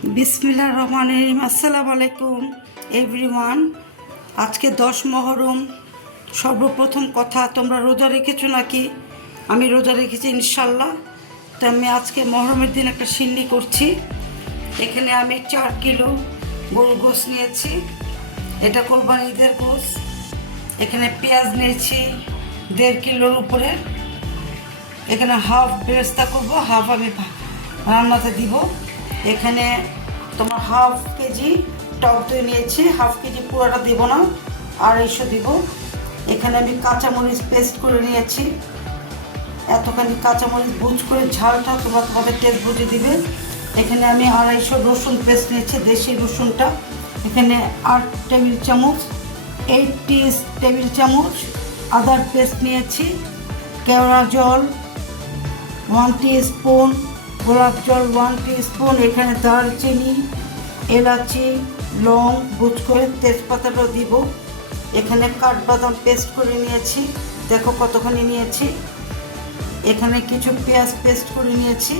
বিসমিল্লা রহমান রহিম, আসসালামু আলাইকুম এভরিওয়ান আজকে দশ মহরম, সর্বপ্রথম কথা, তোমরা রোজা রেখেছো নাকি? আমি রোজা রেখেছি ইনশাল্লাহ। তো আমি আজকে মহরমের দিন একটা সিন্নি করছি। এখানে আমি চার কিলো গরু গোস নিয়েছি। এটা কোরবানি ঈদের গোস এখানে পেঁয়াজ নিয়েছি দেড় কিলোর উপরে। এখানে হাফ বেরেস্তা করব, হাফ আমি রান্নাতে দিব। এখানে তোমার হাফ কেজি টক দই নিয়েছি, হাফ কেজি পুরোটা দিব না, আড়াইশো দিব। এখানে আমি কাঁচামরিচ পেস্ট করে নিয়েছি। এতখানি কাঁচামরিচ ভুজ করে ঝালটা তোমরা তোমাদের টেস্ট বুঝে দিবে। এখানে আমি আড়াইশো রসুন পেস্ট নিয়েছি, দেশি রসুনটা। এখানে আট টেবিল চামচ এইট টি টেবিল চামচ আদার পেস্ট নিয়েছি কেওড়া জল ওয়ান টি স্পুন গোলাপ জল ওয়ান স্পুন এখানে দারচিনি, এলাচি, লং বুচ করে তেজপাতাটাও দিব। এখানে কাঠবাদাম পেস্ট করে নিয়েছি। দেখো কতখানি নিয়েছি। এখানে কিছু পেঁয়াজ পেস্ট করে নিয়েছি।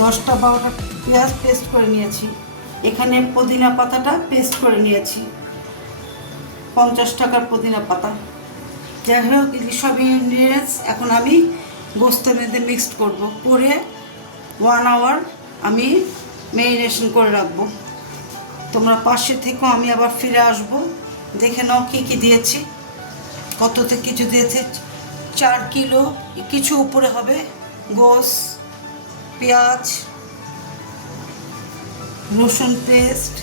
দশটা বারোটা পেঁয়াজ পেস্ট করে নিয়েছি। এখানে পুদিনা পাতাটা পেস্ট করে নিয়েছি। পঞ্চাশ টাকার পুদিনা পাতা। যাই হোক সব ইনগ্রিডিয়েন্টস এখন আমি গোস্তের মধ্যে মিক্সড করব। করে ওয়ান আওয়ার আমি মেরিনেশন করে রাখব। তোমরা পাশে থেকেও আমি আবার ফিরে আসব। দেখে নাও কী কী দিয়েছি কততে কিছু দিয়েছে। চার কিলো, কিছু উপরে হবে গোস, পেঁয়াজ, রসুন পেস্ট,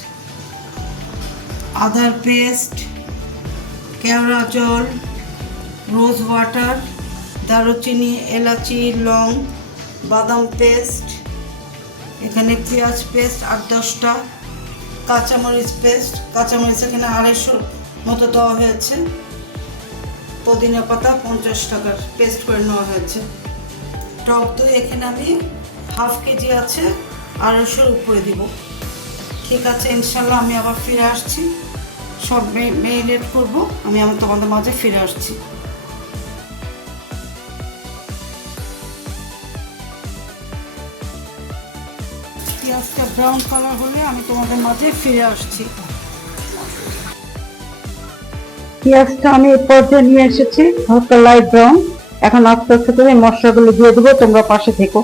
আদার পেস্ট, কেওড়া জল, রোজ ওয়াটার, দারুচিনি, এলাচি, লং বাদাম পেস্ট, এখানে পেঁয়াজ পেস্ট আট দশটা কাঁচামরিচ পেস্ট। কাঁচামরিচ এখানে আড়াইশো মতো দেওয়া হয়েছে। পুদিনা পাতা পঞ্চাশ টাকার পেস্ট করে নেওয়া হয়েছে। টক দই এখানে আমি হাফ কেজি আছে, আড়াইশোর উপরে দিব। ঠিক আছে, ইনশাল্লাহ আমি আবার ফিরে আসছি। সব মেরিনেট করব। আমি আমার তোমাদের মাঝে ফিরে আসছি। পেঁয়াজটা ব্রাউন কালার হলে আমি তোমাদের মাঝে ফিরে আসছি। পেঁয়াজটা আমি এই পর্যায়ে নিয়ে এসেছি হালকা লাইট ব্রাউন এখন আস্তে আস্তে করে মশলাগুলো দিয়ে দেবো, তোমরা পাশে থেকো।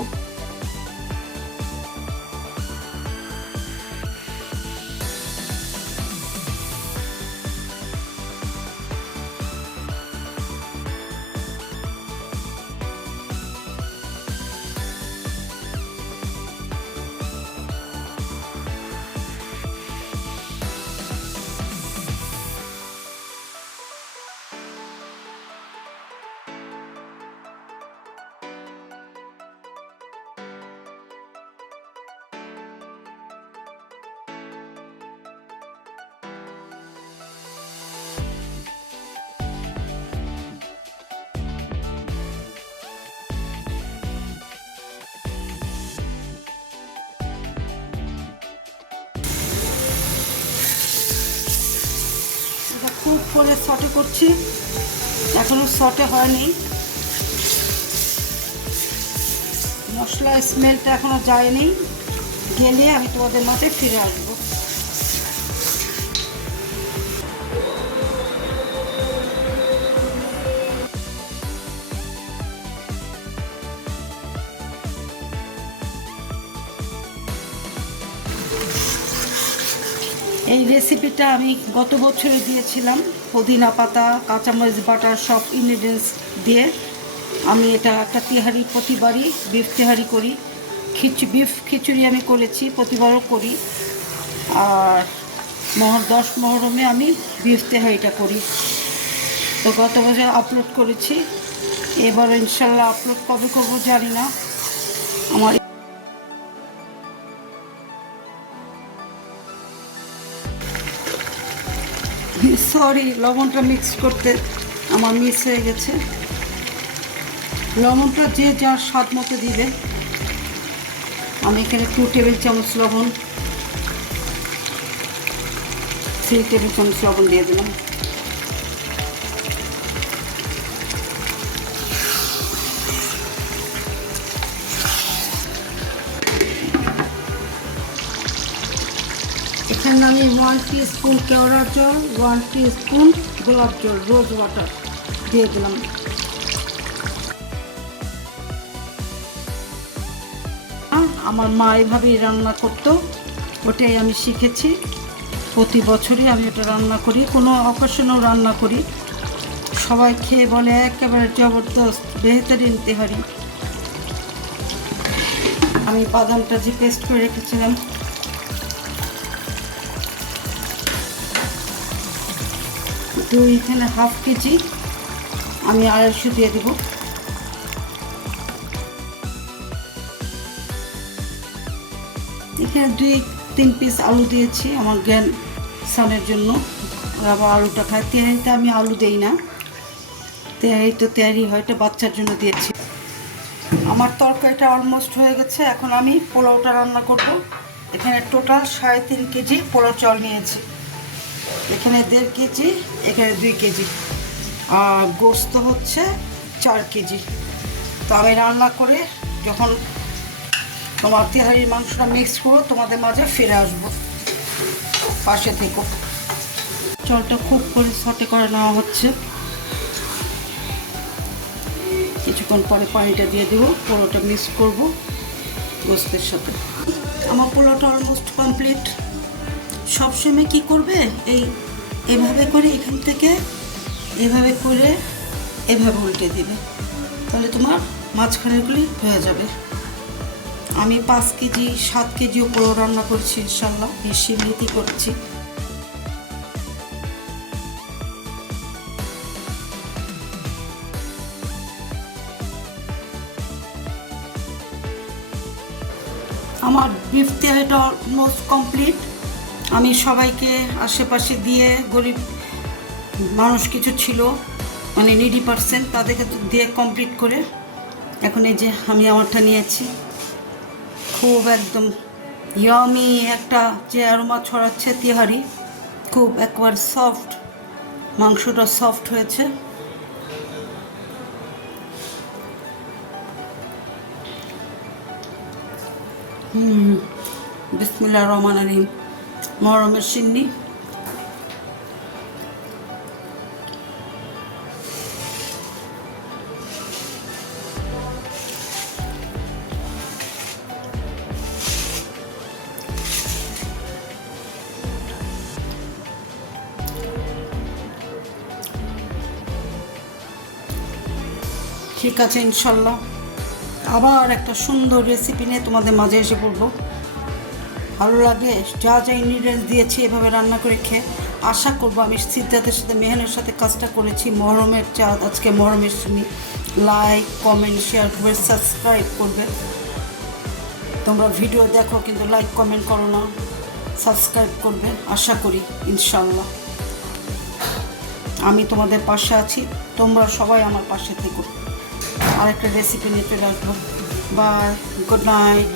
খুব করে শটে করছি। এখনও শটে হয়নি। মশলা স্মেলটা এখনও যায়নি। গেলে আমি তোমাদের মাঝে ফিরে আসব। এই রেসিপিটা আমি গত বছরে দিয়েছিলাম। পুদিনা পাতা, কাঁচামরিচ বাটা সব ইনগ্রিডিয়েন্টস দিয়ে আমি এটা একটা তিহারি প্রতিবারই বিফ তিহারি করি। খিচু বিফ খিচুড়ি আমি করেছি, প্রতিবারও করি। আর মহর, দশ মহরমে আমি বিফ তেহারিটা করি। তো গত বছর আপলোড করেছি। এবার ইনশাল্লাহ আপলোড কবে করব জানি না। আমার সরি লবণটা মিক্স করতে আমার মিস হয়ে গেছে। লবণটা যে যার স্বাদ মতো দিবে। আমি এখানে টু টেবিল চামচ লবণ থ্রি টেবিল চামচ লবণ দিয়ে দিলাম। এখানে আমি ওয়ান টি স্পুন কেওড়া জল ওয়ান টি স্পুন গোলাপ জল রোজ ওয়াটার দিয়ে দিলাম। আমার মা এভাবেই রান্না করতো, ওটাই আমি শিখেছি। প্রতি বছরই আমি ওটা রান্না করি, কোনো অকেশনেও রান্না করি। সবাই খেয়ে বলে, একেবারে জবরদস্ত, বেহতরিন তেহারি। আমি বাদামটা যে পেস্ট করে রেখেছিলাম তো এখানে হাফ কেজি আমি আড়াইশো দিয়ে দেবো। এখানে দুই, তিন পিস আলু দিয়েছি আমার জ্ঞান সানের জন্য। আবার আলুটা খায়। তেহারিতে আমি আলু দেই না। তেহারি তো তেহারি হয়তো বাচ্চার জন্য দিয়েছি। আমার তরকারিটা অলমোস্ট হয়ে গেছে। এখন আমি পোলাওটা রান্না করব। এখানে টোটাল সাড়ে তিন কেজি পোলাও চাল নিয়েছি। এখানে দেড় কেজি, এখানে দুই কেজি। আর গোস্ত হচ্ছে চার কেজি। তো আমি রান্না করে যখন তোমার তেহারির মাংসটা মিক্স করো তোমাদের মাঝে ফিরে আসব। পাশে থেকো। জলটা খুব করে সটে করে নেওয়া হচ্ছে। কিছুক্ষণ পরে পানিটা দিয়ে দেবো, পোলাওটা মিক্স করব গোস্তের সাথে। আমার পোলাওটা অলমোস্ট কমপ্লিট সবসময় কি করবে? এই এভাবে করে এখান থেকে এভাবে করে এভাবে উল্টে দিবে। তাহলে তোমার মাঝখানেরগুলি হয়ে যাবে। আমি পাঁচ কেজি, সাত কেজি পোলাও রান্না করছি ইনশাল্লাহ। বেশি এমনিতেই করছি। আমার বিফ তেহারিটা অলমোস্ট কমপ্লিট আমি সবাইকে আশেপাশে দিয়ে গরিব মানুষ কিছু ছিল মানে নিডি পার্সেন্ট তাদেরকে দিয়ে কমপ্লিট করে এখন এই যে আমি আমারটা নিয়েছি। খুব একদম ইয়ামি একটা যে অ্যারোমা ছড়াচ্ছে তিহারি, খুব একবার সফট মাংসটা সফট হয়েছে। হুম বিসমিল্লা রহমান আলিম মরমের সিন্নি। ঠিক আছে ইনশাল্লাহ। আবার একটা সুন্দর রেসিপি নিয়ে তোমাদের মাঝে এসে পড়ব। ভালো লাগলে যা যা ইনগ্রিডিয়েন্টস দিয়েছি এভাবে রান্না করে খেয়ে আশা করব আমি সিদ্ধার্থের সাথে, মেহনের সাথে কাজটা করেছি। মরমের চা, আজকে মরমের শুনি লাইক কমেন্ট শেয়ার করবে সাবস্ক্রাইব করবে। তোমরা ভিডিও দেখো, কিন্তু লাইক কমেন্ট করো না। সাবস্ক্রাইব করবে, আশা করি ইনশাল্লাহ আমি তোমাদের পাশে আছি, তোমরা সবাই আমার পাশে থেকো। আরেকটা রেসিপি নিয়ে চলে আসব। Bye good night